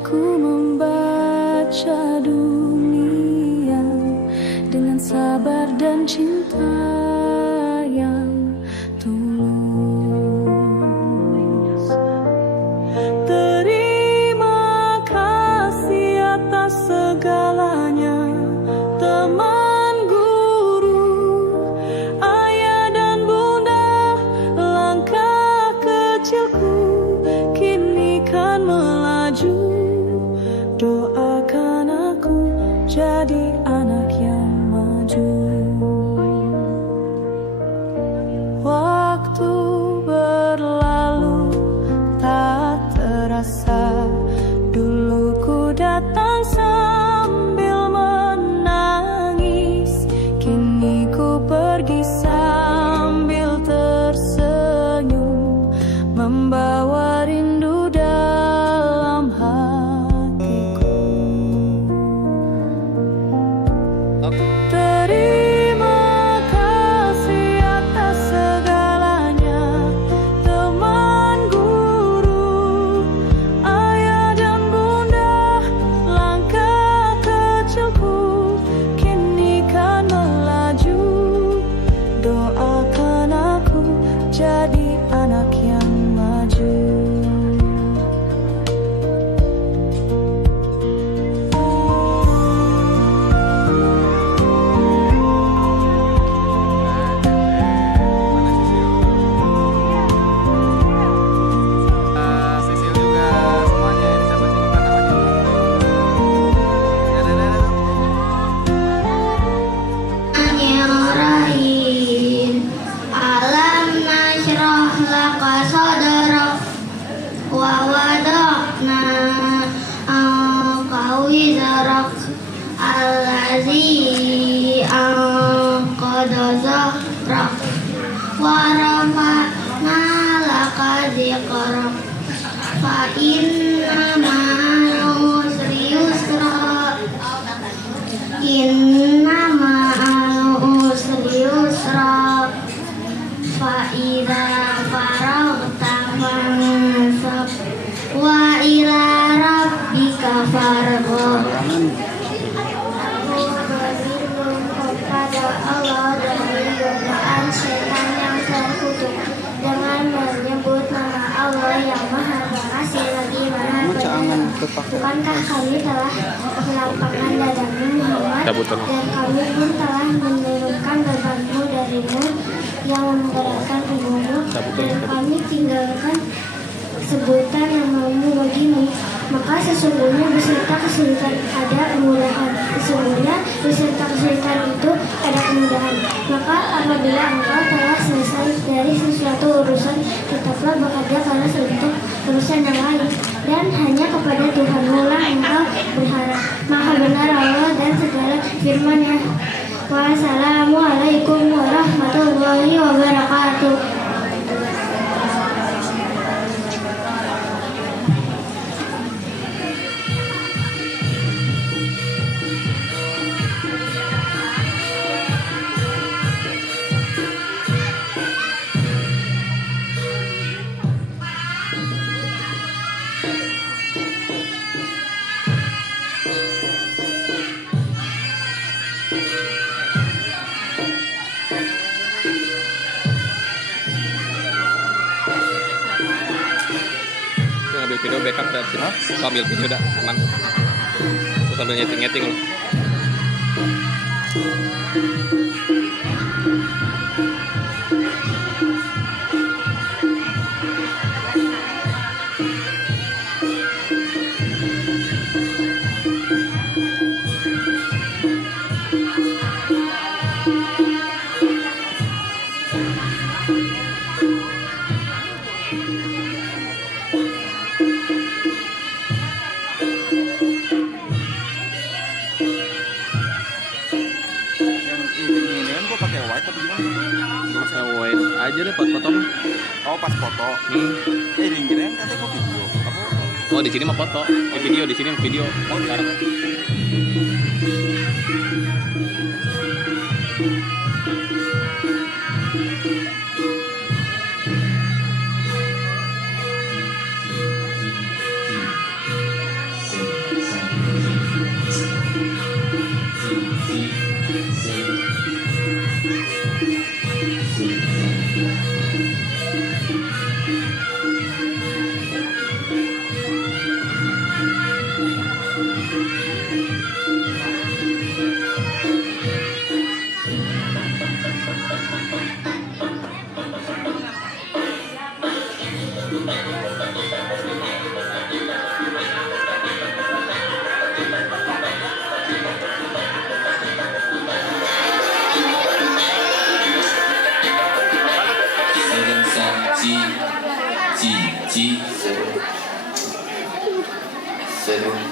Aku membaca dunia dengan sabar dan cinta yang tulus. Terima kasih atas segalanya, teman, guru, ayah dan bunda. Langkah kecilku kini kan melaju. Doakan aku jadi anak yang maju. Waktu berlalu tak terasa. Dulu ku datang sambil menangis, kini ku pergi sambil tersenyum, membawa rindu dalam hatiku. Terima kasih atas segalanya, teman, guru, ayah dan bunda. Langkah kecilku kini kan melaju. Doakan aku jadi anak yang maju. Sisil juga semuanya. Ini siapa sih bukan namanya? Bismillahirrahmanirrahim. Alam nashrah laka sadrak wa wada'na anka wizrak allazi anqadha zahrak wa rafa'na laka dzikrak fa inna ma'al usri yusra inna ma'al usri yusra fa idza faragta fansab wa ila rabbika farghab. Kepada Allah dari godaan setan yang terkutuk dengan menyebut nama Allah yang Maha Pengasih lagi Maha Penyayang. Bukankah kami telah melapangkan dadamu Muhammad, dan kami pun telah menurunkan bebanmu darimu yang memberatkan punggungmu, dan kami tinggalkan sebutan namamu bagimu. Maka sesungguhnya beserta kesulitan ada kemudahan. Sesungguhnya beserta kesulitan itu ada kemudahan. Maka apabila engkau telah selesai dari sesuatu urusan, tetaplah bekerja pada suatu urusan yang lain, dan hanya kepada Tuhanmu lah engkau berharap. Maka benar Allah dan segala firman-Nya. Wassalamualaikum warahmatullahi wabarakatuh. Ngambil video backup dari sini. Ambil video udah aman. Terus sambil nyeting-nyeting loh. Aja deh pas foto mah. Oh pas foto. Lingkiran katanya kok video. Apa? Oh di sini mah foto, di video di sini video. Oh sekarang.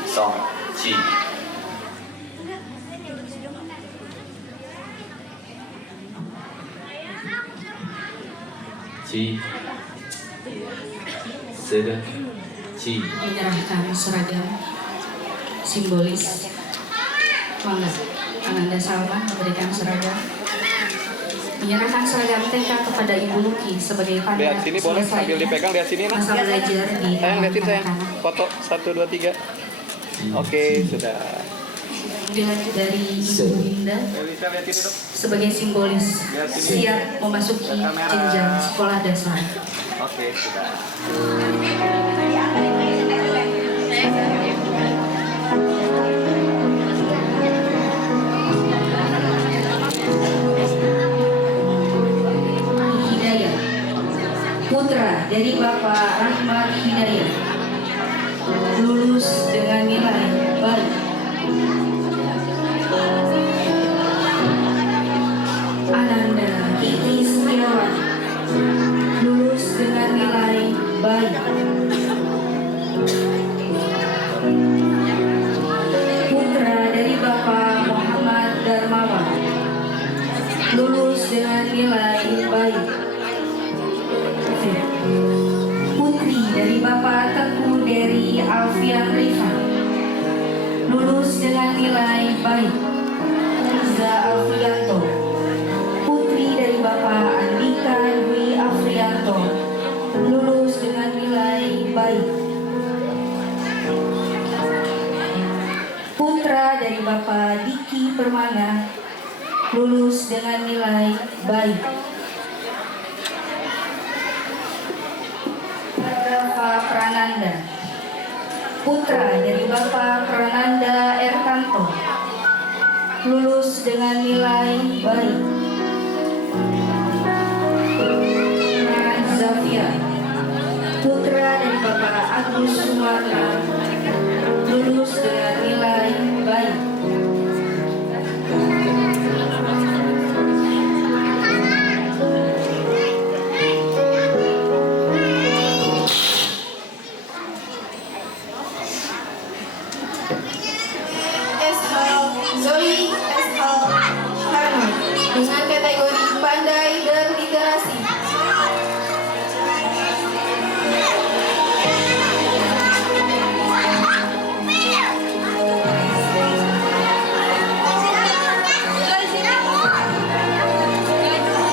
song chi chi sedang chi menyerahkan seragam simbolis. Mangga Ananda Salman memberikan seragam, menyerahkan seragam TK kepada Ibu Luki sebagai Lihat panitia sini boleh sambil dipegang, lihat sini nak. masa belajar di Sayang, lihatin sayang. anak-anak. Foto 1 2 3. Oke, sudah. Kemudian dari Ibu Linda Elisa lihat ini dok. sebagai simbolis siap memasuki jenjang sekolah dasar. Oke, sudah. Hidayah, putra dari Bapak Rahmat Hidayah, lulus dengan nilai baik. Ananda Kiki Setiawan, lulus dengan nilai baik. Putra dari Bapak Muhammad Darmawan, lulus dengan nilai baik. Putri dari Bapak Teguh Dery Alfian Rifan, lulus dengan nilai baik. Riza Alfianto, putri dari Bapak Andika Dwi Afrianto, lulus dengan nilai baik. Putra dari Bapak Diki Permana, lulus dengan nilai baik. Rafa Prananda, putra dari Bapak Prananda Erkanto, lulus dengan nilai baik. Zafia, putra dari Bapak Agus Sumarna, lulus dengan nilai baik. Zoe S.L. Harman dengan kategori pandai berliterasi.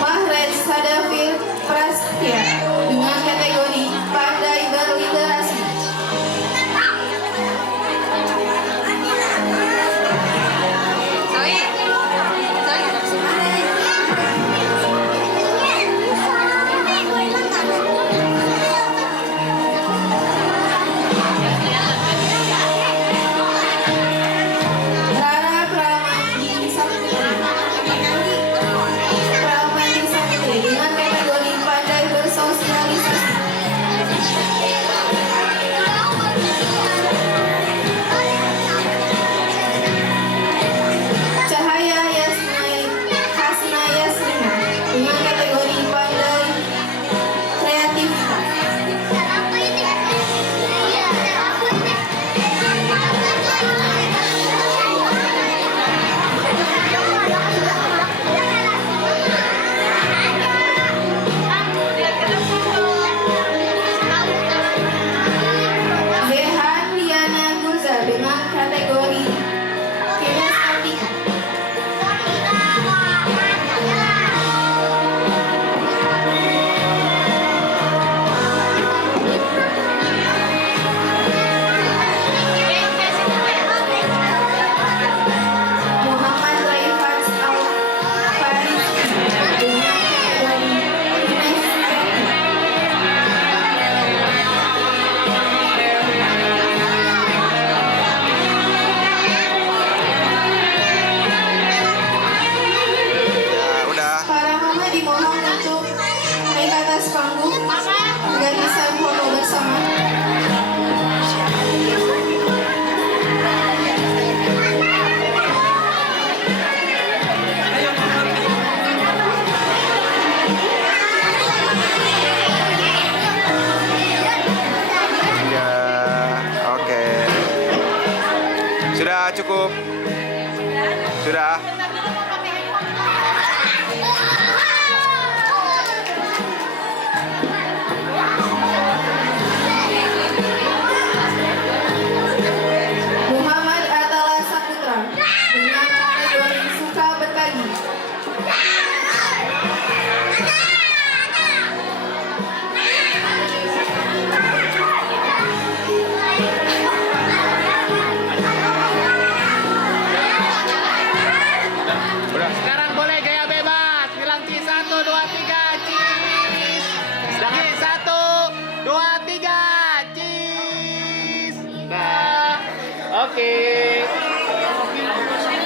Mahred Sadafir Prastya dengan kategori pandai berliterasi. Rara Pramandi Sakti dengan kategori pandai bersosialisasi. Cahaya Hasna Yasmina dengan kategori pandai kreativitas. Zehan Liana Gulzar dengan kategori kinestetika. Muhammad Raifat Al-Faris dengan kategori kinestetika. Sudah cukup. Sudah. Muhammad Atala Saputra dengan kategori suka berbagi. Sekarang boleh gaya bebas. Bilang cheese 1, 2, 3, cheese. Lagi 1, 2, 3, cheese. Nah, oke.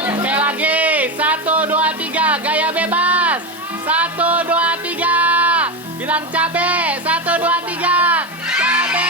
Sekali lagi 1, 2, 3, gaya bebas. 1, 2, 3. Bilang cabe. 1, 2, 3. Cabe.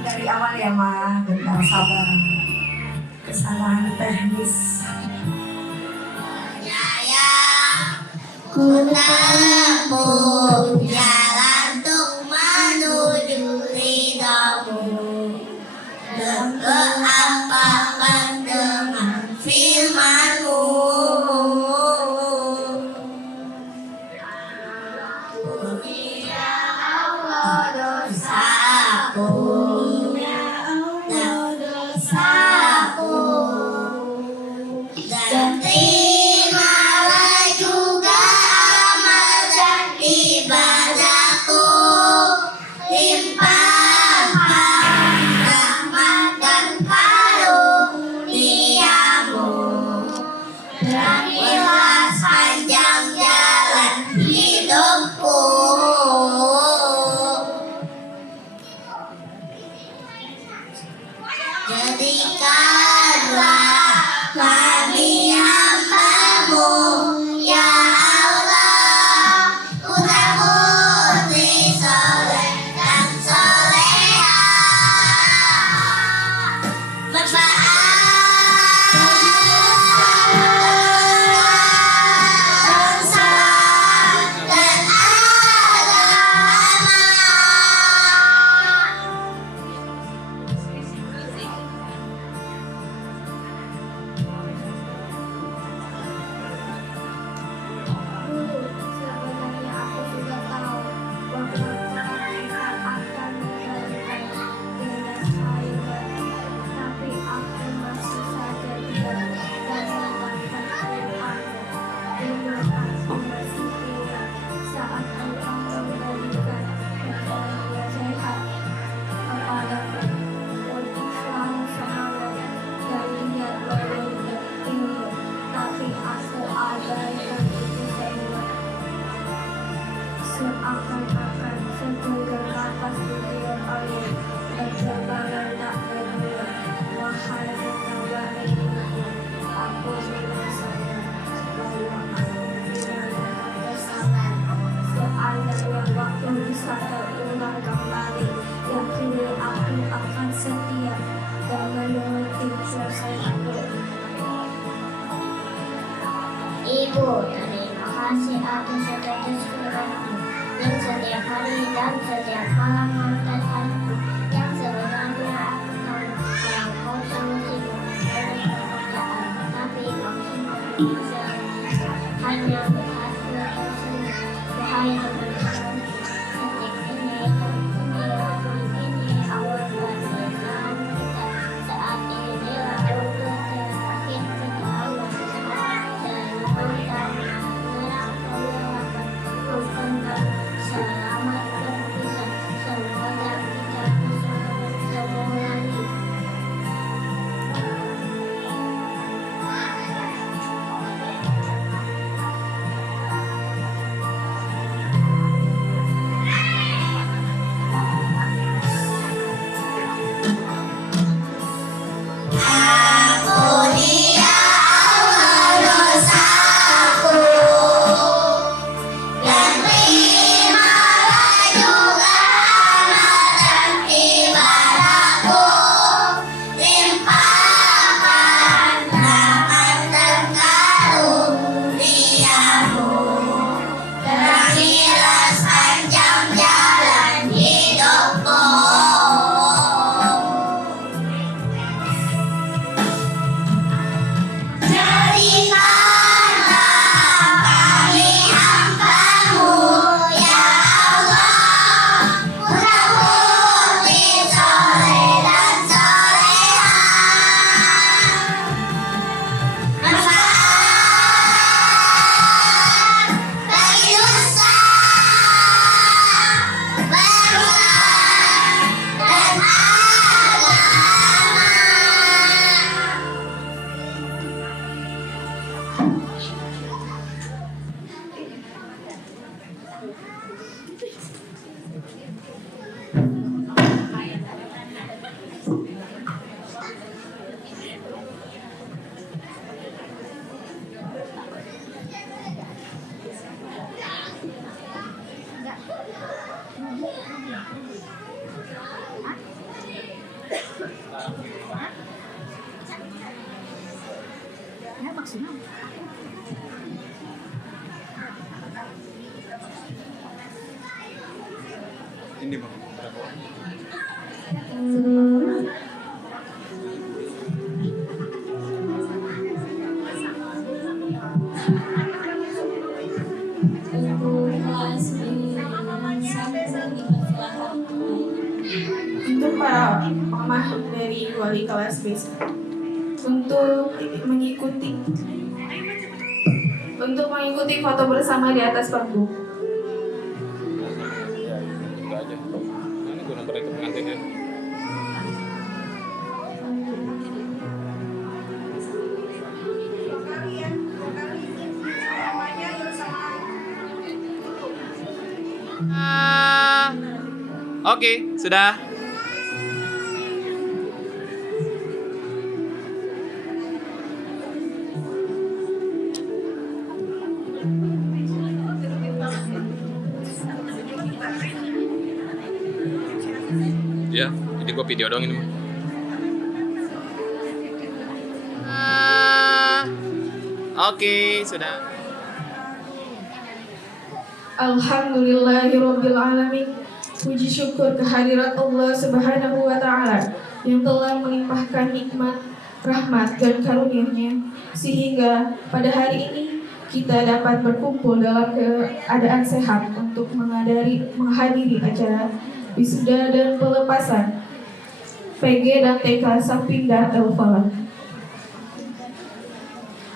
Dari awal ya Ma, bentar sabar. Kesalahan teknis. Ku tempuh jalan untuk menuju ridhamu. Keapakan dengan firman-Mu. Ampuni ya Allah dosaku. Dan terimalah juga amal dan ibadahku. Limpahkan rahmat dan karunia-Mu. Berilah sepanjang jalan hidupku. Jadikanlah kami hamba-Mu, ya Allah, putra-putri soleh dan soleha. satu setetes Quranku, yang setiap hari dan setiap malam mengucapkanku, yang sebenarnya aku tahu bahwa kau solusiku dari pekerjaan, tapi maksudku hanya bekas sendiri. Wahai teman-teman, detik ini awal perpisahan kita. Saat inilah waktu terakhir kita Allah dan mengucapkan menyerang kegelapan. Bukankah selamat berpisah, semoga kita bisa bertemu lagi. Ini bang, berapa? Untuk para mamah dari wali kelas BES untuk mengikuti foto bersama di atas panggung. Ya, itu aja. Ini gue nomor itu pengantinnya. Oke, sudah. Ya, jadi gue video dong ini mah. Oke, sudah. Alhamdulillahirabbil alamin. Puji syukur kehadirat Allah Subhanahu wa taala yang telah melimpahkan nikmat, rahmat dan karunia-Nya sehingga pada hari ini kita dapat berkumpul dalam keadaan sehat untuk menghadiri acara wisuda dan pelepasan PG dan TK Sapindah El-Falah.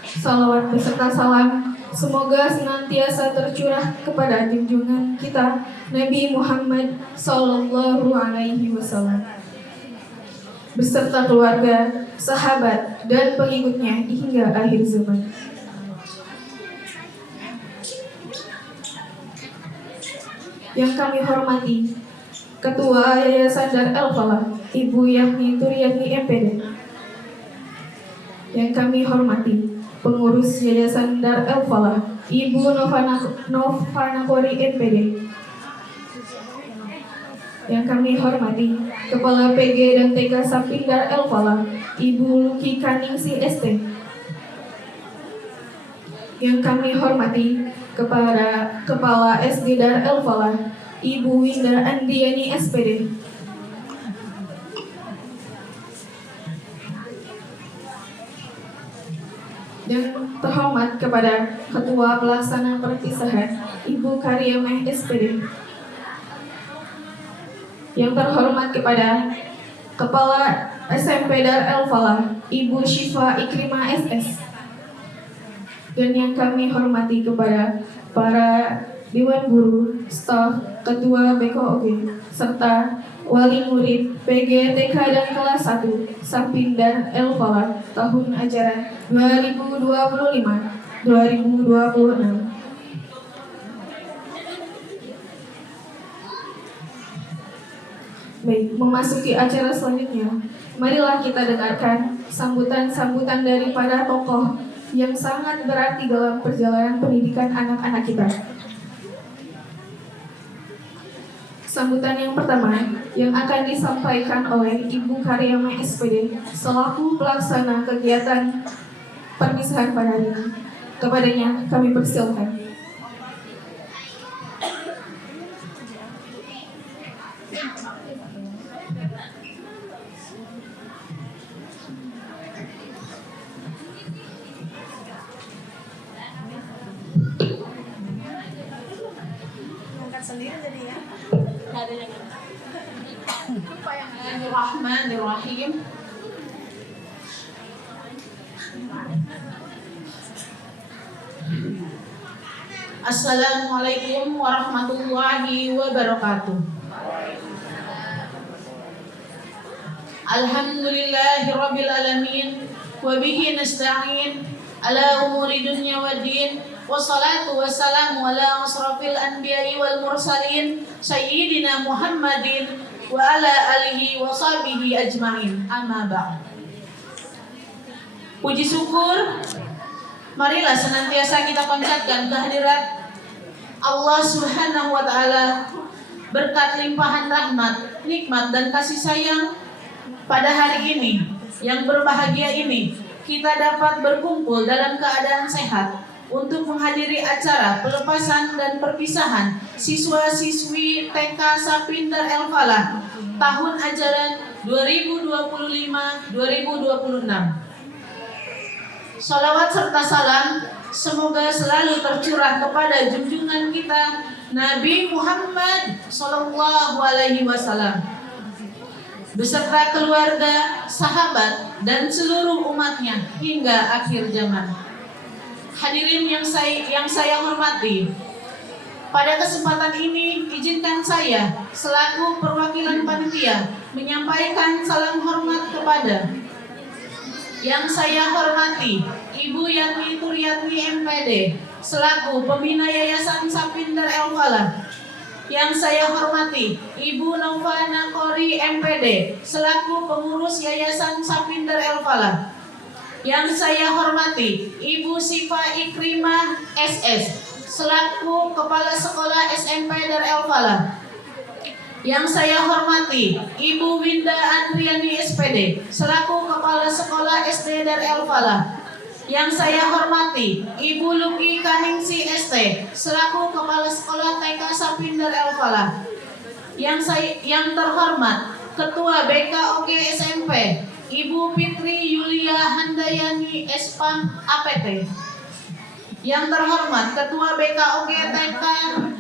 Salawat beserta salam semoga senantiasa tercurah kepada junjungan kita Nabi Muhammad Sallallahu Alaihi Wasallam beserta keluarga, sahabat, dan pengikutnya hingga akhir zaman. Yang kami hormati Ketua Yayasan Dar El-Falah, Ibu Yahni Turyani MPD. Yang kami hormati Pengurus Yayasan Dar El-Falah, Ibu Novanakori MPD. Yang kami hormati Kepala PG dan TK Sapindah El-Falah, Ibu Luki Kaningsi ST. Yang kami hormati kepada Kepala SD Dar El Falah, Ibu Winda Andriani SPD. Dan terhormat kepada Ketua Pelaksana Perpisahan, Ibu Karyameh SPD. Yang terhormat kepada Kepala SMP Dar El Falah, Ibu Syifa Ikrimah SS. Dan yang kami hormati kepada para Dewan Guru, staf, Ketua BKOG, serta Wali Murid PG TK dan kelas 1 Samping Dar El Falah tahun ajaran 2025-2026. Baik, memasuki acara selanjutnya, marilah kita dengarkan sambutan-sambutan dari para tokoh yang sangat berarti dalam perjalanan pendidikan anak-anak kita. Sambutan yang pertama yang akan disampaikan oleh Ibu Karyameh SPD selaku pelaksana kegiatan perpisahan pada hari ini. Kepadanya kami persilakan. Bismillahirrahmanirrahim. Assalamualaikum warahmatullahi wabarakatuh. Alhamdulillahirabbil alamin wa bihi nasta'in ala umuri dunya waddin. Wassalatu wassalamu ala asrafil anbiya'i wal mursalin sayyidina Muhammadin wa ala alihi wa sahbihi ajma'in. Amma ba'd. Puji syukur marilah senantiasa kita panjatkan kehadirat Allah Subhanahu wa taala, berkat limpahan rahmat, nikmat dan kasih sayang pada hari ini yang berbahagia ini kita dapat berkumpul dalam keadaan sehat untuk menghadiri acara pelepasan dan perpisahan siswa-siswi TK Sapindar El Falah tahun ajaran 2025-2026. Salawat serta salam semoga selalu tercurah kepada junjungan kita Nabi Muhammad Sallallahu Alaihi Wasallam beserta keluarga, sahabat, dan seluruh umatnya hingga akhir zaman. Hadirin yang saya hormati, pada kesempatan ini izinkan saya selaku perwakilan panitia menyampaikan salam hormat kepada yang saya hormati Ibu Yatni Turyatni MPD selaku pembina Yayasan Sapindar El Falah. Yang saya hormati Ibu Novana Kori MPD selaku pengurus Yayasan Sapindar El Falah. Yang saya hormati Ibu Syifa Ikrimah SS selaku Kepala Sekolah SMP Dar El Falah. Yang saya hormati Ibu Winda Andriani SPD selaku Kepala Sekolah SD Dar El Falah. Yang saya hormati Ibu Luki Kaningsi ST selaku Kepala Sekolah TK Sapindar El Falah. Yang terhormat Ketua BKOG SMP Ibu Fitri Yulia Handayani Espam APT. Yang terhormat Ketua BKOG TK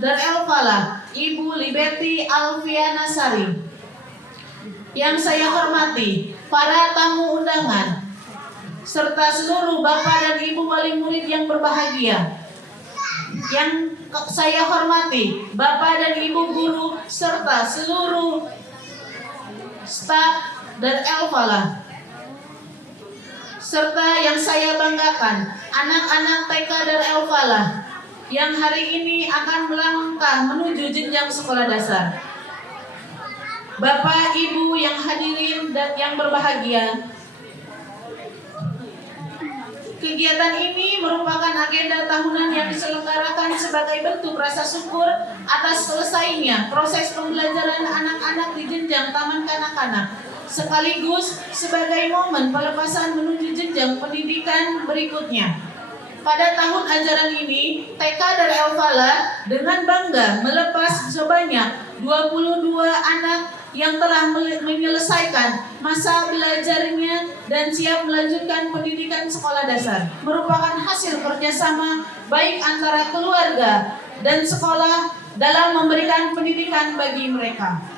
Dar El Falah Ibu Liberty Alfiana Sari. Yang saya hormati para tamu undangan serta seluruh Bapak dan Ibu wali murid yang berbahagia. Yang saya hormati Bapak dan Ibu guru serta seluruh staf Dar El Falah. Serta yang saya banggakan anak-anak TK Dar El Falah yang hari ini akan melangkah menuju jenjang sekolah dasar. Bapak Ibu yang hadirin dan yang berbahagia, kegiatan ini merupakan agenda tahunan yang diselenggarakan sebagai bentuk rasa syukur atas selesainya proses pembelajaran anak-anak di jenjang taman kanak-kanak, sekaligus sebagai momen pelepasan menuju jenjang pendidikan berikutnya. pada tahun ajaran ini, TK dari Al-Falah dengan bangga melepas sebanyak 22 anak yang telah menyelesaikan masa belajarnya dan siap melanjutkan pendidikan sekolah dasar. Merupakan hasil kerjasama baik antara keluarga dan sekolah dalam memberikan pendidikan bagi mereka.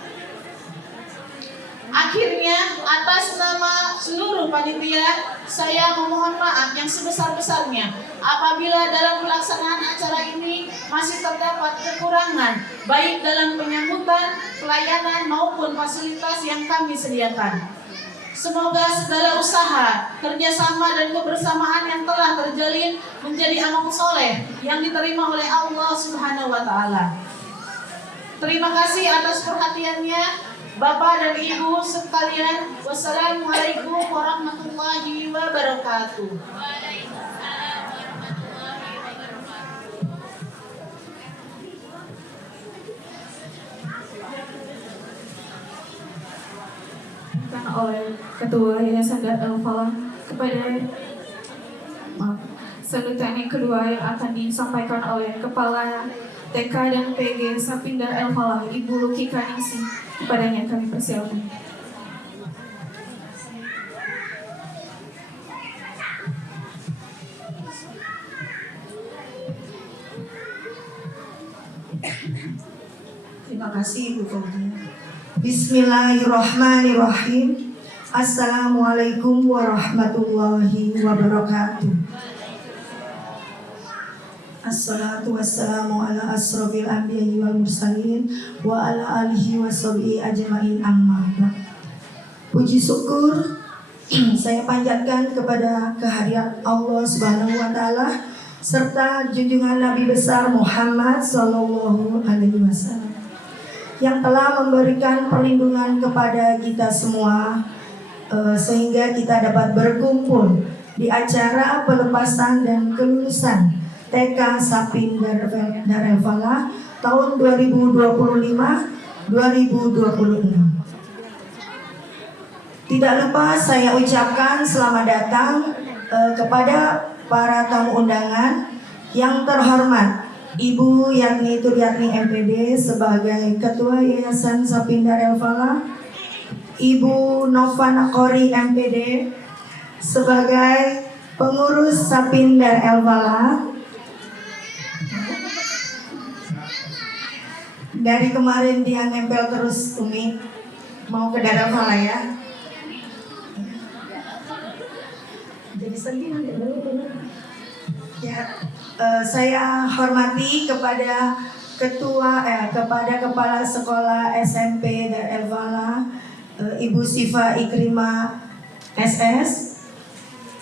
Akhirnya, atas nama seluruh panitia, saya memohon maaf yang sebesar-besarnya apabila dalam pelaksanaan acara ini masih terdapat kekurangan baik dalam penyambutan, pelayanan maupun fasilitas yang kami sediakan. Semoga segala usaha, kerjasama dan kebersamaan yang telah terjalin menjadi amal soleh yang diterima oleh Allah Subhanahu wa Ta'ala. Terima kasih atas perhatiannya. Bapak dan Ibu sekalian, wassalamualaikum warahmatullahi wabarakatuh. Oleh Ketua Yayasan Dar Al-Falah kepada selanjutnya yang kedua yang akan disampaikan oleh Kepala TK dan PG Sapindar Al-Falah Ibu Luki Kaningsi. Kepadanya kami persilakan. Terima kasih Ibu Fauziah. Bismillahirrahmanirrahim. Assalamualaikum warahmatullahi wabarakatuh. Assalatu wassalamu ala asrofil anbiya'i wal mursalin wa ala alihi wa sahbihi ajma'in amma ba'd. Puji syukur saya panjatkan kepada kehadirat Allah Subhanahu wa Ta'ala serta junjungan Nabi besar Muhammad sallallahu alaihi wasallam yang telah memberikan perlindungan kepada kita semua sehingga kita dapat berkumpul di acara pelepasan dan kelulusan TK Sapindar Al-Falah tahun 2025-2026. Tidak lupa saya ucapkan selamat datang kepada para tamu undangan yang terhormat Ibu Yatni Turyatni MPD sebagai Ketua Yayasan Sapindar Al-Falah, Ibu Nova Kori MPD sebagai Pengurus Sapindar Al-Falah. Dari kemarin dia nempel terus Umi mau ke Dar Al-Falah ya. Jadi sedih ya. Saya hormati kepada kepada Kepala Sekolah SMP Dar Al-Falah Ibu Sifa Ikrimah SS.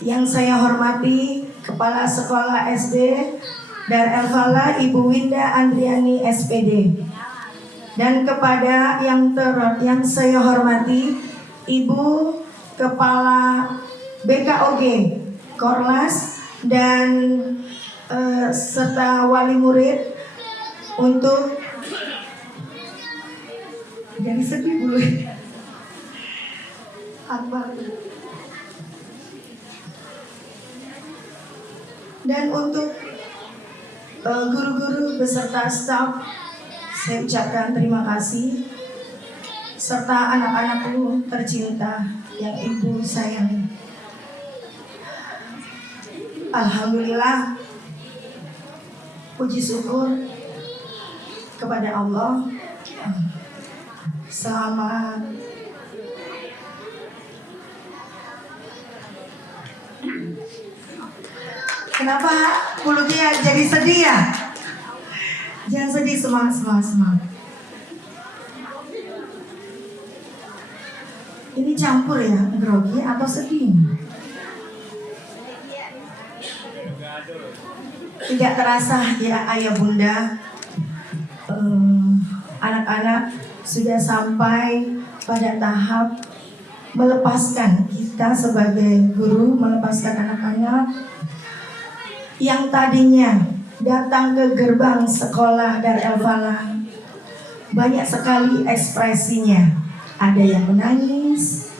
Yang saya hormati Kepala Sekolah SD Dar Al-Falah Ibu Winda Andriani SPD. Dan kepada yang saya hormati Ibu Kepala BKOG Korlas dan serta wali murid untuk jangan sedih dulu dan untuk guru-guru beserta staf, saya ucapkan terima kasih serta anak-anakku tercinta yang Ibu sayangi. Alhamdulillah, puji syukur kepada Allah. Selamat Kenapa mulutnya jadi sedih ya? Jangan sedih, semangat. Ini campur ya, grogi atau sedih? Tidak terasa ya ayah bunda, anak-anak sudah sampai pada tahap melepaskan kita sebagai guru, melepaskan anak-anak yang tadinya datang ke gerbang sekolah Dar Al-Falah. Banyak sekali ekspresinya. Ada yang menangis,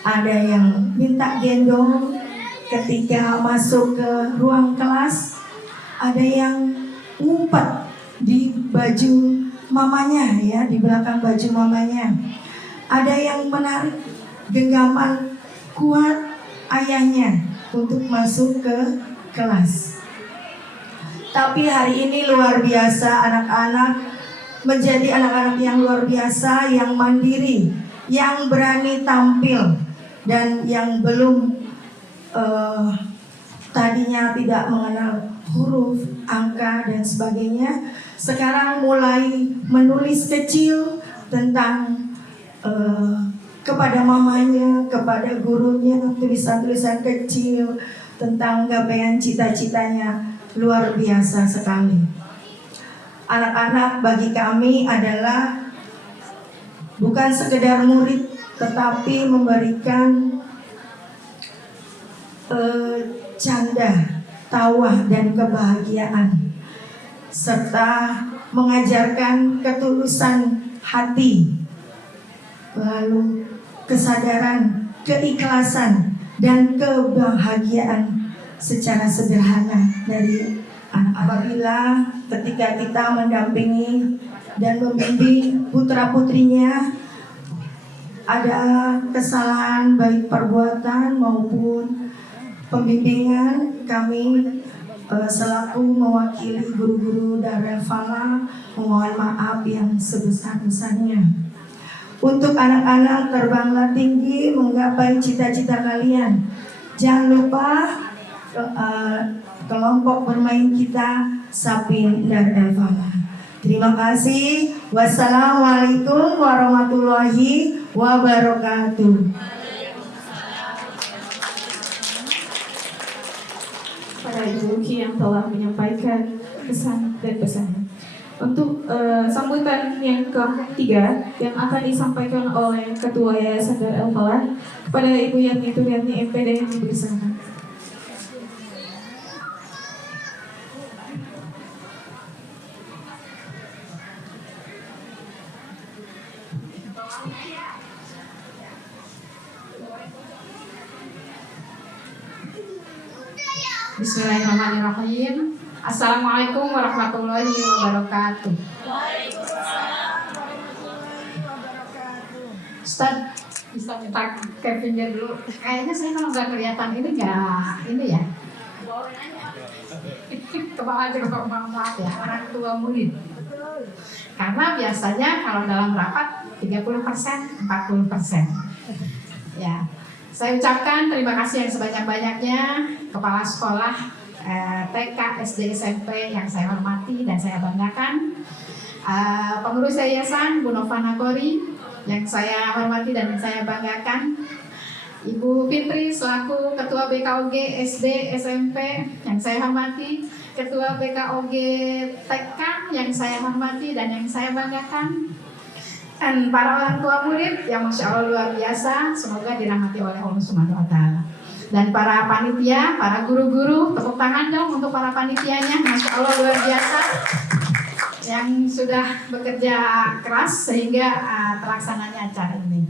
ada yang minta gendong, ketika masuk ke ruang kelas ada yang ngumpet di baju mamanya ya, di belakang baju mamanya. Ada yang menarik genggaman kuat ayahnya untuk masuk ke kelas. Tapi hari ini luar biasa, anak-anak menjadi anak-anak yang luar biasa, yang mandiri, yang berani tampil, dan yang belum tadinya tidak mengenal huruf, angka, dan sebagainya, sekarang mulai menulis kecil tentang kepada mamanya, kepada gurunya, tulisan-tulisan kecil tentang gapaian cita-citanya. Luar biasa sekali. Anak-anak bagi kami adalah bukan sekedar murid, tetapi memberikan canda, tawa, dan kebahagiaan, serta mengajarkan ketulusan hati, lalu kesadaran, keikhlasan, dan kebahagiaan secara sederhana dari anak. Apabila ketika kita mendampingi dan membimbing putra-putrinya ada kesalahan baik perbuatan maupun pembimbingan, kami selaku mewakili guru-guru Darul Falah mohon maaf yang sebesar-besarnya. Untuk anak-anak, terbanglah tinggi menggapai cita-cita kalian. Jangan lupa kelompok bermain kita Sapin Darul Falah. Terima kasih. Wassalamualaikum warahmatullahi wabarakatuh. Para ibu yang telah menyampaikan pesan dan pesannya. Untuk sambutan yang ketiga yang akan disampaikan oleh Ketua Yayasan Darul Falah kepada Ibu Yani Turyani MPD yang bersama. Bismillahirrahmanirrahim. Assalamualaikum warahmatullahi wabarakatuh. Ustaz, bisa minta Kevinnya dulu. Kayaknya saya kalau nggak kelihatan ini ya. Kebawa aja ke maaf ya, orang tua murid. Karena biasanya kalau dalam rapat 30%, 40%. Ya. Saya ucapkan terima kasih yang sebanyak-banyaknya kepala sekolah TK, SD, SMP yang saya hormati dan saya banggakan, pengurus yayasan Bu Nova Nagori yang saya hormati dan yang saya banggakan, Ibu Fitri selaku Ketua BKOG SD, SMP yang saya hormati, Ketua BKOG TK yang saya hormati dan yang saya banggakan, dan para orang tua murid yang Masya Allah luar biasa, semoga dirahmati oleh Allah Subhanahu wa Ta'ala. Dan para panitia, para guru-guru, tepuk tangan dong untuk para panitianya, Masya Allah luar biasa, yang sudah bekerja keras sehingga terlaksananya acara ini.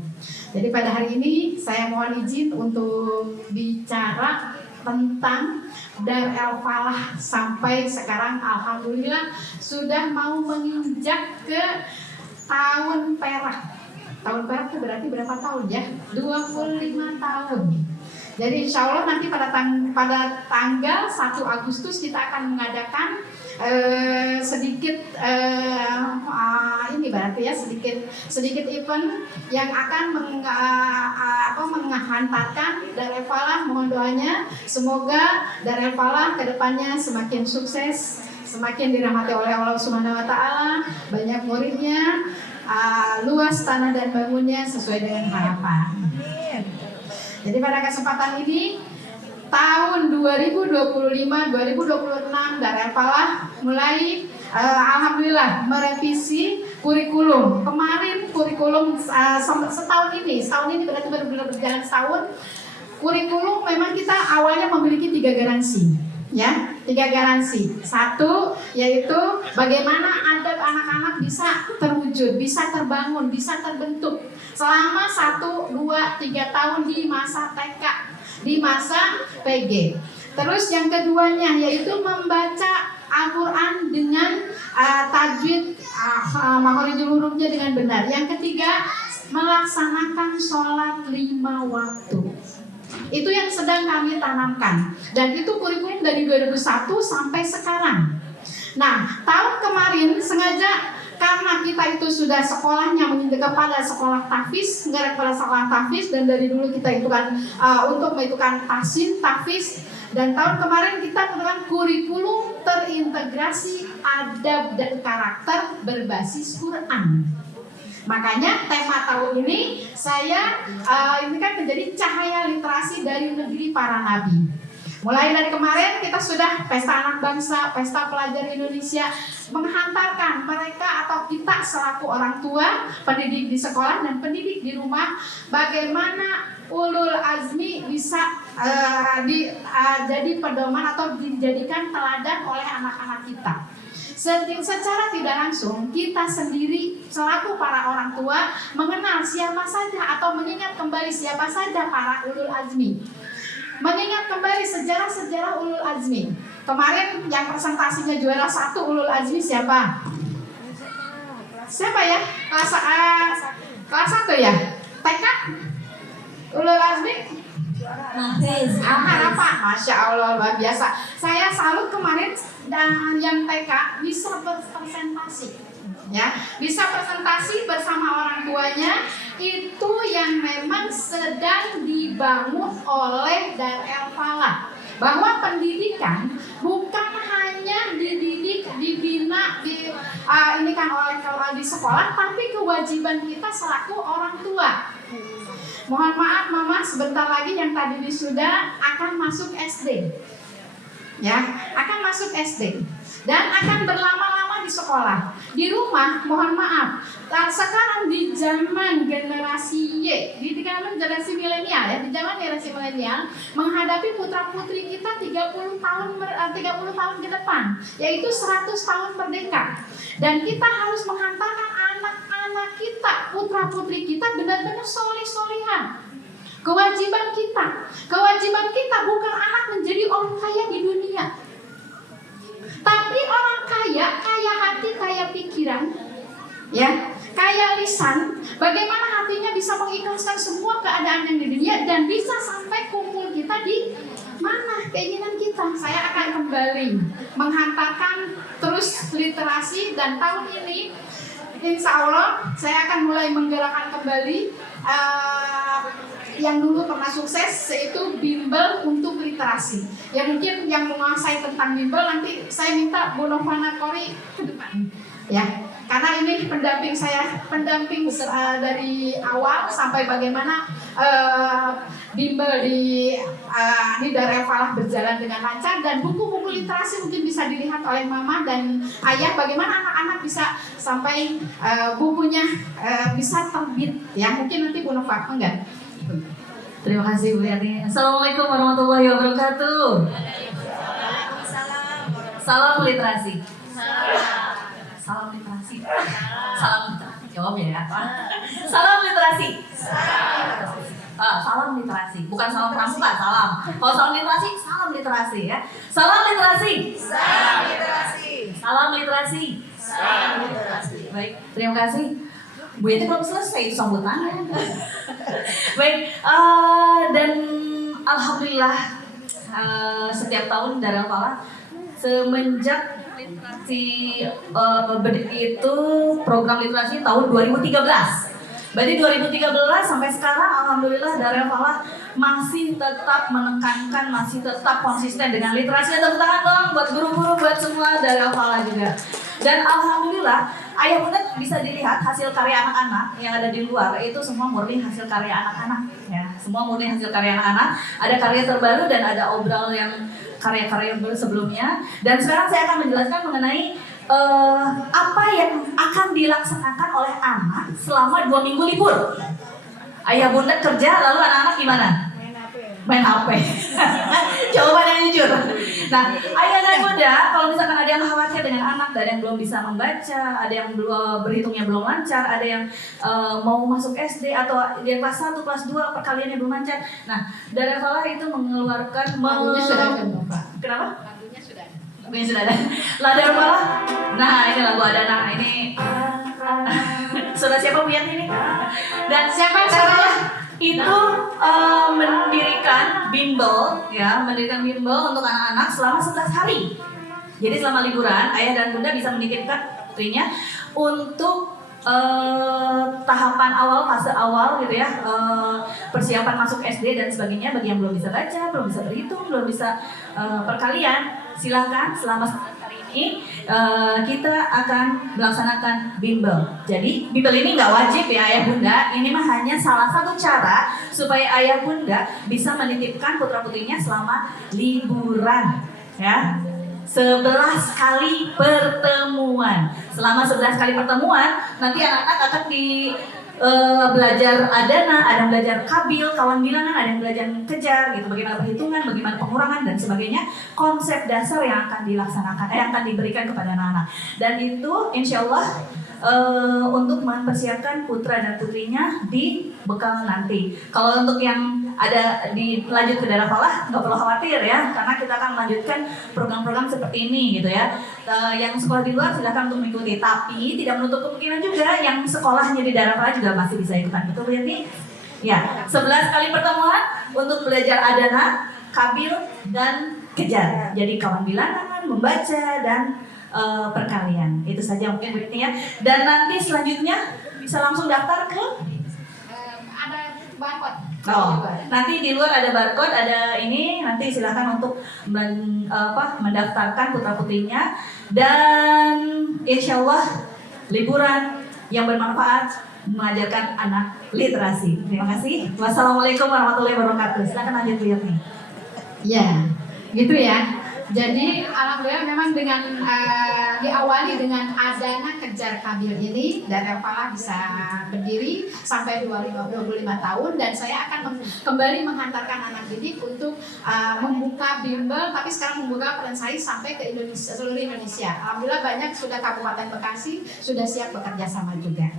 Jadi pada hari ini saya mohon izin untuk bicara tentang Darul Falah sampai sekarang alhamdulillah sudah mau menginjak ke tahun perak. Tahun perak itu berarti berapa tahun ya? 25 tahun. Jadi insya Allah nanti pada tanggal 1 Agustus kita akan mengadakan sedikit ini berarti ya sedikit event yang akan menghantarkan Darul Falah. Mohon doanya semoga Darul Falah kedepannya semakin sukses, semakin dirahmati oleh Allah Subhanahu wa Ta'ala, banyak muridnya, luas tanah dan bangunnya sesuai dengan harapan. Jadi pada kesempatan ini tahun 2025-2026 Darul Falah mulai alhamdulillah merevisi kurikulum. Kemarin kurikulum setahun ini berarti benar-benar berjalan setahun. Kurikulum memang kita awalnya memiliki 3 garansi. Ya, 3 garansi. 1 yaitu bagaimana adab anak-anak bisa terwujud, bisa terbangun, bisa terbentuk selama 1, 2, 3 tahun di masa TK, di masa PG. Terus yang keduanya yaitu membaca Al-Quran dengan tajwid, makhorijul hurufnya dengan benar. Yang ketiga, melaksanakan sholat 5 waktu. Itu yang sedang kami tanamkan. Dan itu kurikulum dari 2001 sampai sekarang. Nah, tahun kemarin sengaja karena kita itu sudah sekolahnya kepada sekolah tahfiz, kepada sekolah tahfiz, dan dari dulu kita itu kan untuk mengikukan tahsin, tahfiz. Dan tahun kemarin kita menggunakan kurikulum terintegrasi adab dan karakter berbasis Quran. Makanya tema tahun ini saya ini kan menjadi cahaya literasi dari negeri para nabi. Mulai dari kemarin kita sudah Pesta Anak Bangsa, Pesta Pelajar Indonesia, menghantarkan mereka atau kita selaku orang tua, pendidik di sekolah dan pendidik di rumah, bagaimana ulul azmi bisa jadi pedoman atau dijadikan teladan oleh anak-anak kita. Secara tidak langsung kita sendiri selaku para orang tua mengenal siapa saja atau mengingat kembali siapa saja para ulul azmi. Mengingat kembali sejarah-sejarah ulul azmi. Kemarin yang presentasinya juara 1 ulul azmi siapa? Siapa ya? Kelas 1 ya? TK? Ulul azmi? Apa? Masya Allah, luar biasa. Saya salut kemarin dan yang TK bisa berpresentasi. Ya, bisa presentasi bersama orang tuanya. Itu yang memang sedang dibangun oleh Dar El Falah, bahwa pendidikan bukan hanya dididik, dibina, ini kan oleh di sekolah, tapi kewajiban kita selaku orang tua. Mohon maaf Mama, sebentar lagi yang tadi wisuda akan masuk SD. Ya, akan masuk SD dan akan berlama-lama di sekolah. Di rumah, mohon maaf, sekarang di zaman generasi Y, di zaman generasi milenial ya, di zaman generasi milenial menghadapi putra-putri kita 30 tahun ke depan, yaitu 100 tahun merdeka. Dan kita harus menghantarkan anak-anak kita, putra-putri kita benar-benar soleh-solehan. Kewajiban kita bukan anak menjadi orang kaya di dunia, tapi orang kaya hati, kaya pikiran, ya, kaya lisan. Bagaimana hatinya bisa mengikhlaskan semua keadaan yang di dunia dan bisa sampai kumpul kita di mana keinginan kita. Saya akan kembali menghantarkan terus literasi, dan tahun ini insya Allah saya akan mulai menggerakkan kembali yang dulu pernah sukses, yaitu bimbel untuk literasi. Ya mungkin yang menguasai tentang bimbel nanti saya minta Bu Novana Kori ke depan. Ya, karena ini pendamping saya, dari awal sampai bagaimana bimbel di Dar El Falah berjalan dengan lancar, dan buku-buku literasi mungkin bisa dilihat oleh Mama dan Ayah bagaimana anak-anak bisa sampai bukunya bisa terbit. Ya mungkin nanti Bu Nova enggak. Terima kasih Bu Yani. Assalamualaikum warahmatullahi wabarakatuh. Salam literasi. Salam literasi. Salam literasi. Jawab ya. Salam literasi. Salam literasi. Bukan salam pramuka, salam. Kalau salam literasi, salam literasi ya. Salam literasi. Salam literasi. Salam literasi. Salam literasi. Baik, terima kasih. Bu Yati belum selesai sambutannya. Baik, dan alhamdulillah setiap tahun Dar El Falah semenjak literasi berdiri itu program literasi tahun 2013. Berarti 2013 sampai sekarang alhamdulillah Dar El Falah masih tetap menekankan, masih tetap konsisten dengan literasi. Tepuk tangan dong buat guru-guru, buat semua Dar El Falah juga. Dan alhamdulillah ayah bunda bisa dilihat hasil karya anak-anak yang ada di luar itu semua murni hasil karya anak-anak ya, semua murni hasil karya anak-anak. Ada karya terbaru dan ada obral yang karya-karya sebelumnya. Dan sekarang saya akan menjelaskan mengenai apa yang akan dilaksanakan oleh anak selama 2 minggu libur. Ayah bunda kerja, lalu anak-anak gimana? Main HP. Jawaban yang jujur. Nah, ayah dan bunda, kalau misalkan ada yang khawatir dengan anak, ada yang belum bisa membaca, ada yang belum berhitungnya belum lancar, ada yang mau masuk SD atau dia kelas 1, kelas 2 perkaliannya belum lancar. Nah, Darul Falah itu mengeluarkan Lagunya sudah ada, Pak. Kenapa? Lagunya sudah ada. Lagunya sudah ada. Darul Falah. Nah, ini lagu Adana ini. Sudah siapa lihat ini? Dan siapa itu mendirikan bimbel untuk anak-anak selama 11 hari. Jadi selama liburan ayah dan bunda bisa menitipkan putrinya untuk tahapan awal, fase awal gitu ya, persiapan masuk SD dan sebagainya. Bagi yang belum bisa baca, belum bisa berhitung, belum bisa perkalian, silakan selama hari ini kita akan melaksanakan bimbel. Jadi bimbel ini nggak wajib ya ayah bunda, ini mah hanya salah satu cara supaya ayah bunda bisa menitipkan putra putrinya selama liburan ya. 11 kali pertemuan. Selama 11 kali pertemuan, nanti anak-anak akan belajar adana, ada yang belajar kabil, kawan bilangan, ada yang belajar kejar, gitu, bagaimana perhitungan, bagaimana pengurangan dan sebagainya. Konsep dasar yang akan dilaksanakan, yang akan diberikan kepada anak-anak. Dan itu insya Allah untuk mempersiapkan putra dan putrinya di bekal nanti. Kalau untuk yang ada lanjut ke Darul Falah, nggak perlu khawatir ya, karena kita akan melanjutkan program-program seperti ini gitu ya. Yang sekolah di luar silakan untuk mengikuti, tapi tidak menutup kemungkinan juga yang sekolahnya di Darul Falah juga masih bisa ikutan. Betul ya nih? Ya, 11 kali pertemuan untuk belajar adana, kabil dan kejar. Jadi kawan bilangan, membaca dan perkalian. Itu saja mungkin berikutnya. Dan nanti selanjutnya bisa langsung daftar ke ada barcode. Oh, nanti di luar ada barcode, ada ini, nanti silakan untuk mendaftarkan putra putrinya. Dan insya Allah liburan yang bermanfaat mengajarkan anak literasi. Terima kasih. Wassalamualaikum warahmatullahi wabarakatuh. Silakan lanjut lihat nih. Ya, gitu ya. Jadi alhamdulillah memang dengan diawali dengan adana kejar kabil ini Darul Falah bisa berdiri sampai 25 tahun, dan saya akan kembali menghantarkan anak didik untuk membuka bimbel, tapi sekarang membuka franchise sampai ke Indonesia, seluruh Indonesia. Alhamdulillah banyak sudah Kabupaten Bekasi sudah siap bekerja sama juga.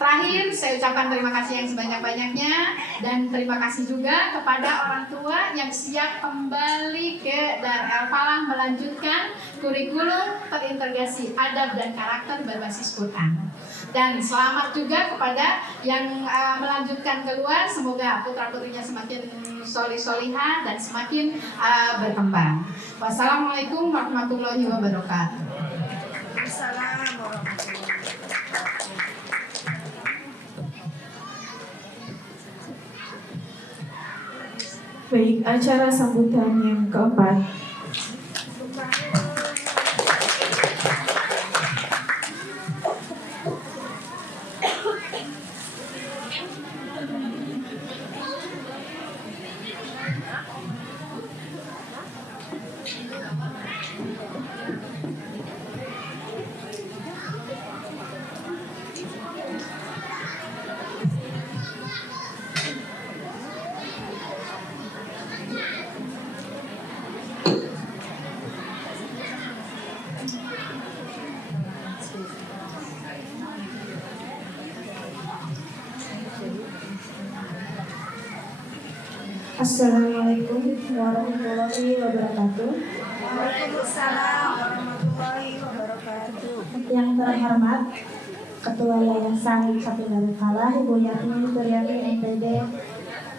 Terakhir, saya ucapkan terima kasih yang sebanyak-banyaknya, dan terima kasih juga kepada orang tua yang siap kembali ke Darul Falah melanjutkan kurikulum terintegrasi adab dan karakter berbasis Quran. Dan selamat juga kepada yang melanjutkan keluar, semoga putra-putrinya semakin solih-solihah dan semakin berkembang. Wassalamualaikum warahmatullahi wabarakatuh. Assalamualaikum warahmatullahi wabarakatuh. Baik, acara sambutan yang keempat. Assalamualaikum warahmatullahi wabarakatuh. Waalaikumsalam warahmatullahi wabarakatuh. Yang terhormat Ketua Yayasan Sapi Darul Falah Ibu Yasmin Suryati MPD,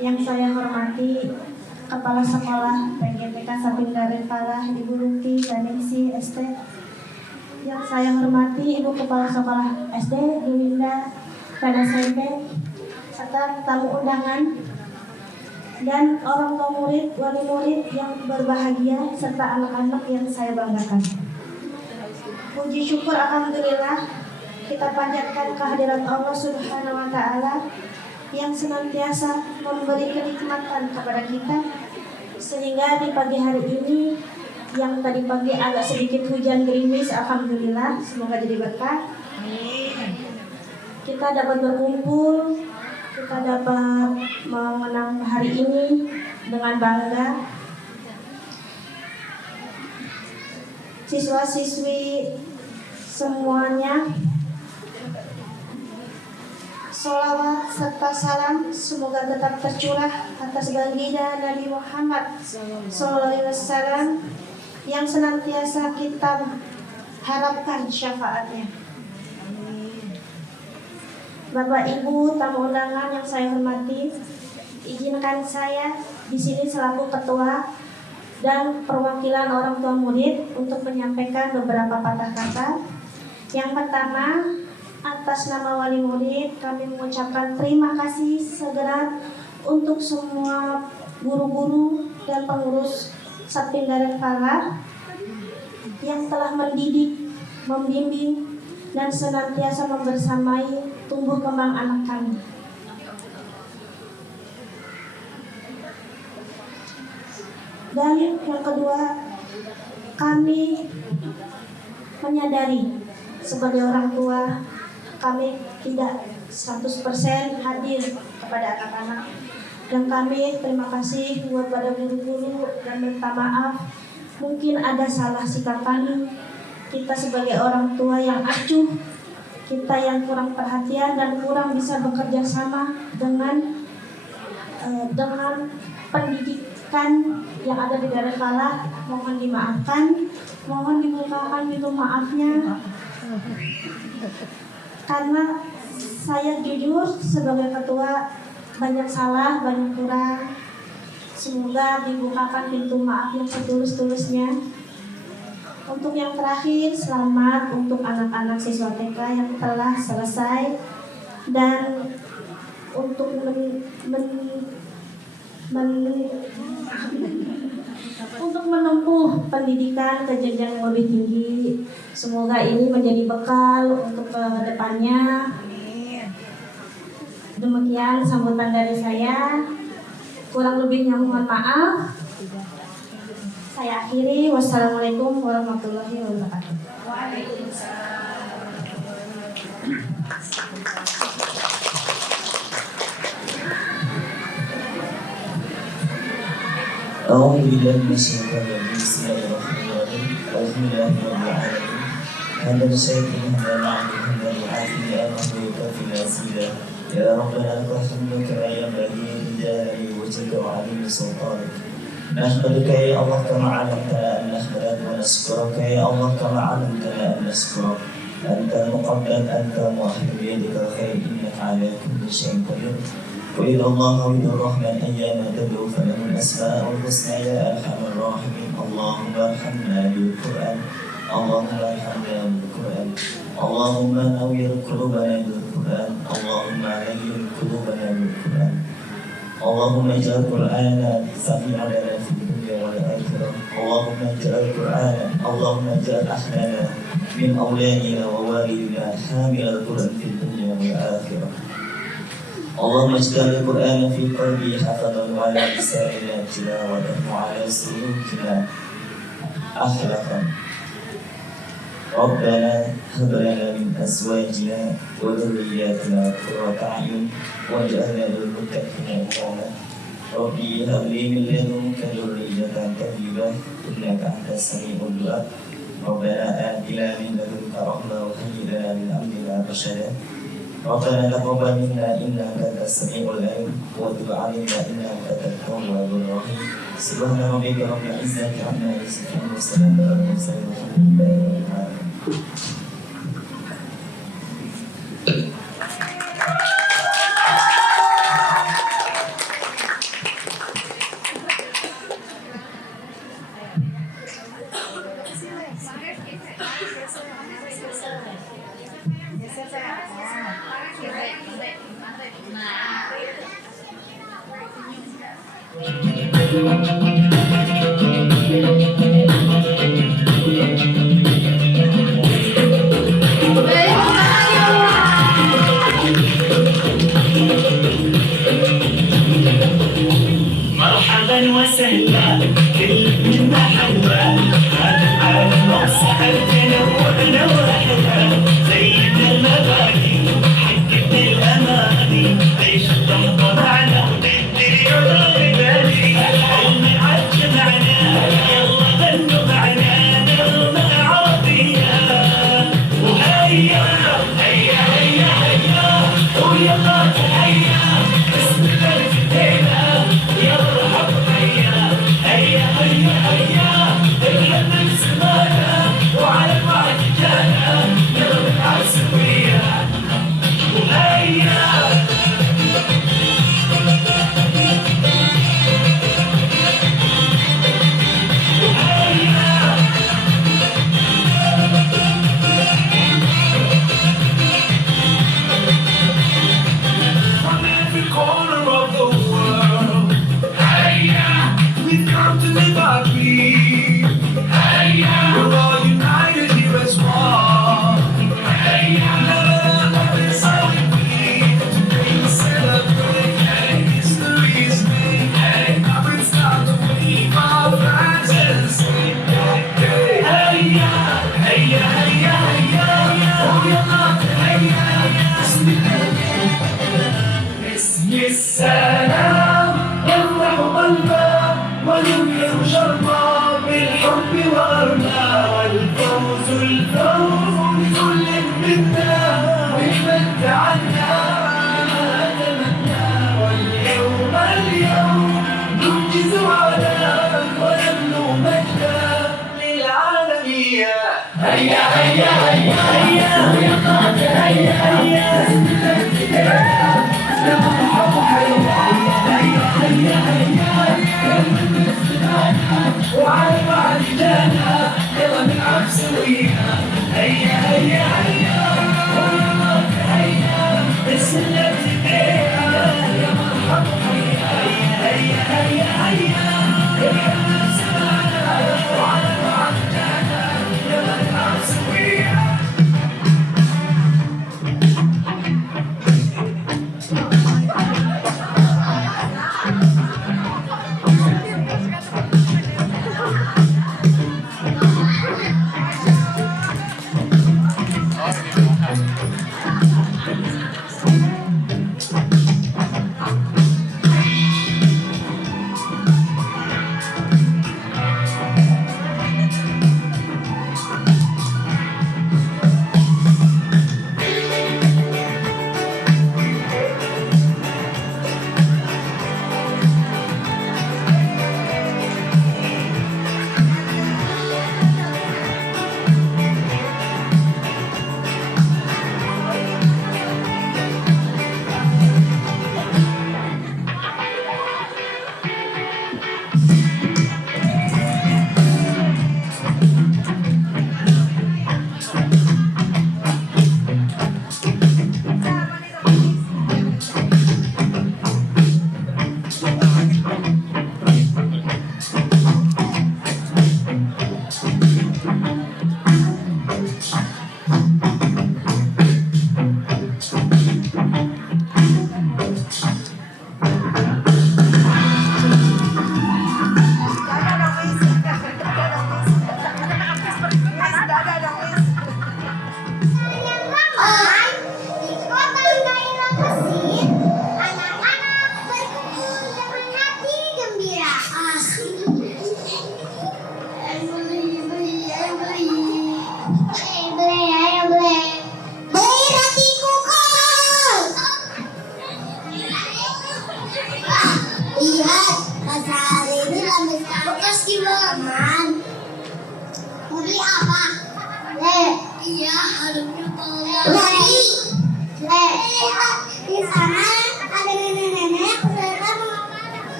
yang saya hormati Kepala Sekolah PGTK Sapi Darul Falah Ibu Ruki Ganingsi ST, yang saya hormati Ibu Kepala Sekolah SD Iwinda pada SMP, serta tamu undangan dan orang tua murid, wali murid yang berbahagia, serta anak-anak yang saya banggakan. Puji syukur alhamdulillah kita panjatkan kehadirat Allah Subhanahu wa taala yang senantiasa memberi kenikmatan kepada kita, sehingga di pagi hari ini yang tadi pagi agak sedikit hujan gerimis, alhamdulillah semoga jadi berkah. Kita dapat berkumpul, kita dapat mengenang hari ini dengan bangga, siswa-siswi semuanya. Sholawat serta salam semoga tetap tercurah atas baginda Nabi Muhammad SAW yang senantiasa kita harapkan syafaatnya. Bapak Ibu tamu undangan yang saya hormati, izinkan saya di sini selaku ketua dan perwakilan orang tua murid untuk menyampaikan beberapa patah kata. Yang pertama, atas nama wali murid kami mengucapkan terima kasih segenap untuk semua guru-guru dan pengurus Satpin Darul Falah yang telah mendidik, membimbing, dan senantiasa membersamai tumbuh kembang anak kami. Dan yang kedua, kami menyadari sebagai orang tua kami tidak 100% hadir kepada anak-anak, dan kami terima kasih kepada guru-guru dan minta maaf mungkin ada salah sikap kami. Kita sebagai orang tua yang acuh, kita yang kurang perhatian dan kurang bisa bekerja sama dengan pendidikan yang ada di Darul Falah, mohon dimaafkan, mohon dibukakan pintu maafnya. Karena saya jujur sebagai ketua banyak salah, banyak kurang. Semoga dibukakan pintu maaf yang setulus-tulusnya. Untuk yang terakhir, selamat untuk anak-anak siswa TK yang telah selesai, dan untuk untuk menempuh pendidikan ke jenjang yang lebih tinggi. Semoga ini menjadi bekal untuk ke depannya. Demikian sambutan dari saya. Kurang lebihnya mohon maaf. Saya akhiri. Wassalamualaikum warahmatullahi wabarakatuh. أعوذ بالله من الشيطان الرجيم بسم الله الرحمن الرحيم الحمد لله رب العالمين حمدا شاكرا حمدا معبودا حمدا يعافي نعمه ويكافئ مزيدا يا ربنا لك الحمد كما ينبغي لجلال وجهك وعظيم سلطانك نحمدك يا الله كما علمتنا أن نحمدك ونشكرك يا الله كما علمتنا أن نشكرك أنت المقدم أنت المؤهل بيدك الخير إنك على كل شيء قدير وإلى الله ولد الرحمن أيام تدعو فله الأسماء الحسنى يا أرحم الراحمين اللهم ارحمنا بالقرآن اللهم ارحمنا بالقرآن اللهم نوّر قلوبنا بالقرآن اللهم عليّن قلوبنا بالقرآن اللهم اجعل القرآن سفيعا لنا في الدنيا والآخرة اللهم اجعل القرآن اللهم اجعل أحلامنا من أولادنا ووالدنا حامل القرآن في الدنيا والآخرة اللهم اجعل القرآن في قلبي حفظا وعلى لساننا تلاوة وعلى سلوكنا أخلاقا ربنا هب لنا من أزواجنا وذرياتنا قرة أعين واجعلنا للمتقين إماما ربي هب لي من لدنك ذرية طيبة إنك أنت السميع الدعاء ربنا آتنا من لدنك رحمة وهيئ لنا من أمرنا رشدا ربنا تقبل منا إنك أنت السميع العليم وتب علينا إنك أنت التواب الرحيم سبحان ربك رب العزة عما يصفون وسلام على المرسلين والحمد لله رب العالمين. مرحبا وسهلا كل محبة هلا وسهلا ونورنا ورحبا زين المبادئ حقق الأماني عيش اللحظة معنا وندري عذر بالي المعج معنا يلا غنوا معنا نغمى هيا هيا هيا هيا يا قادر هيا هيا يا مرحبا هيا هيا هيا هيا وعلى بعض جانا يلا نلعب سوينا هيا هيا هيا ويا قادر هيا بسم الله ابتدينا يا مرحبا هيا هيا هيا هيا الحمد سمعنا وعلى بعض جانا يلا نلعب سوينا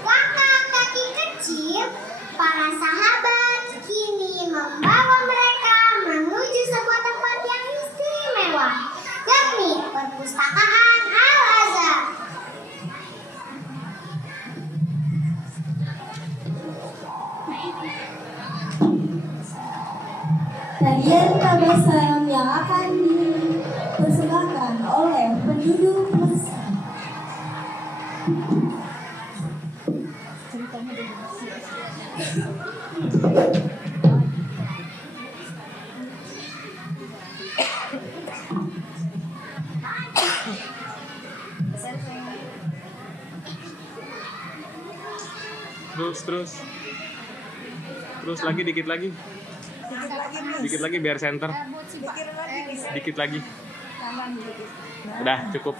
Langkah kaki kecil, para sahabat kini membawa mereka menuju sebuah tempat yang istimewa, yakni perpustakaan Al-Azhar. Tarian Tabasam yang akan dipersembahkan oleh penduduk Mesir. Terus lagi dikit lagi biar center. Dikit lagi. Udah cukup.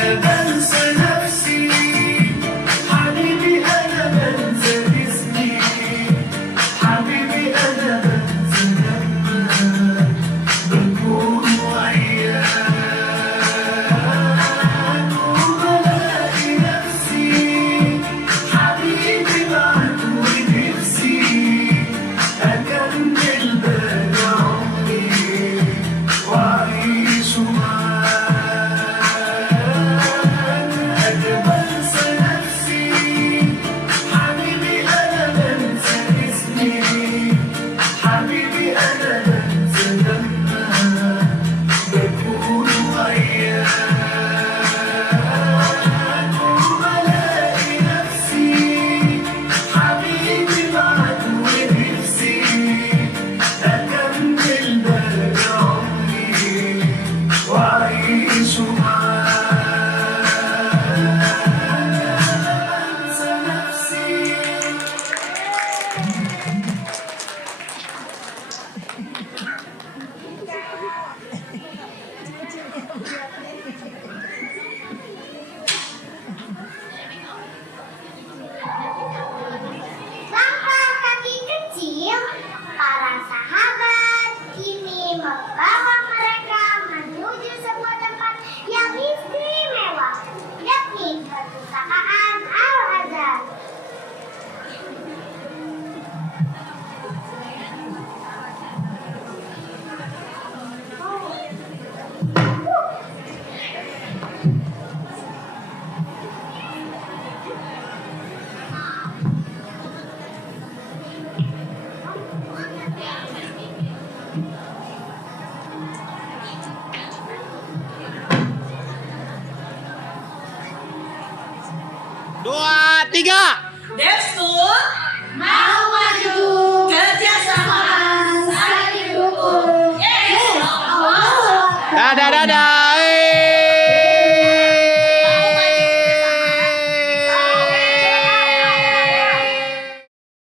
أنا بنسى نفسي حبيبي أنا بنسى اسمي حبيبي أنا بنسى لما بكون وياك وبلاقي نفسي حبيبي معاك ونفسي أكمل باقي عمري وأعيش معاك أنا بنسى نفسي حبيبي أنا بنسى اسمي حبيبي أنا بنسى لما بكون وياك وبلاقي نفسي حبيبي معاك ونفسي أكمل باقي عمري وأعيش معاك أنسى نفسي Langkah kaki kecil, para sahabat kini membawa mereka menuju sebuah tempat yang istimewa, yakni perpustakaan Al-Azhar. Dua, tiga. Devskul mau maju kerjasama saling dukung. Yeay, Allah. Dadah, dadah.